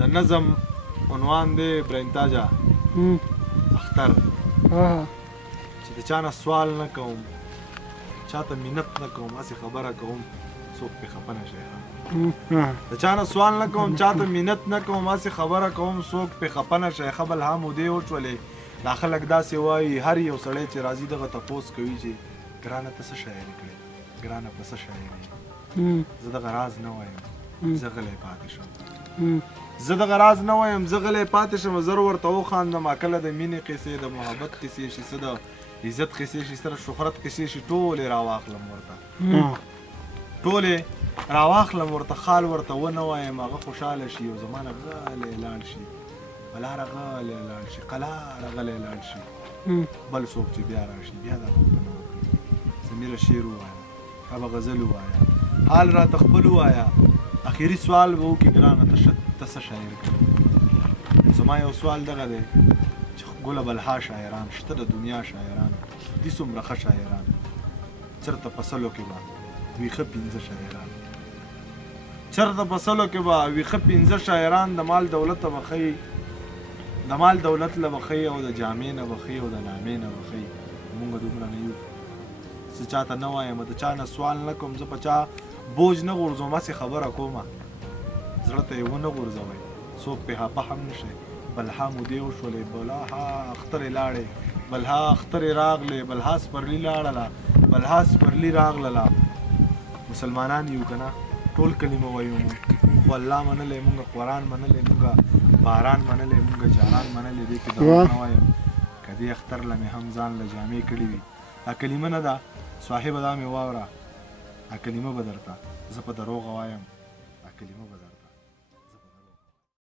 د نظم عنوان دی برنتاجا اختر چې د چا نه سوال نه کوم چاته منت نه کوم هسې خبره کوم څوک پې خفه نه شي د چا نه سوال نه کوم چاته منت نه کوم هسې خبره کوم څوک پې خفه نه شي ښه بل ها مودې وشولې دا خلک داسې وایي هر یو سړی چې راځي دغه تپوس کوي چې ګرانه ته څه شاعري کړې ګرانه په څه شاعري زه دغه راز نه وایم زه غلی پاتې شم زه دغه راز نه وایم زه غلی پاتې شم زر ورته وخاندم کله د مینې قصې د محبت قصې شي څه د عزت قصې شي سره شهرت قصې شي ټولې راواخلم ورته ټولې راواخلم ورته خال ورته ونه وایم هغه خوشحاله شي او زما نه غلی لاړ شي بلاره غلی لاړ شي قلاره غلی لاړ شي بل څوک چې بیا راشي بیا دا پوښتنه وکړي زمیره شعر ووایه که به غزل ووایه حال راته خپل ووایه اخري سوال به وکړي ګرانه ته څه شاعر کوې زما یو سوال دغه دی چې ګله بلها شاعران شته د دنیا شاعران دي څومره ښه شاعران چېرته په سلو کې به ویښه پنځه شاعران چېرته په سلو کې به ویښه پنځه شاعران د مال دولت به ښیي د مال دولت له به ښیي او د جامې نه به ښیي او د نامې نه به ښیي مونږ دومره نه یو زه چاته نه وایم د چا نه سوال نه کوم زه په چا بوج نه غورځوم هسې خبره کومه زړه ته یې ونه غورځوئ څوک پې هاپه هم نه شئ بلها مودې وشولې بلها اخترې لاړې بلها اخترې راغلې بلها سپرلي لاړله بلها سپرلي راغلله مسلمانان یو که نه ټول کلمه وایو مونږ خو الله منلی مونږ قرآن منلی مونږ باران منلی مونږ جاران منلی دې کې دروغ نه وایم که دې اختر له مې هم ځان له جامې کړي وي دا کلمه نه ده صاحبه دا مې واوره دا کلمه به درته زه په دروغه وایم دا کلمه به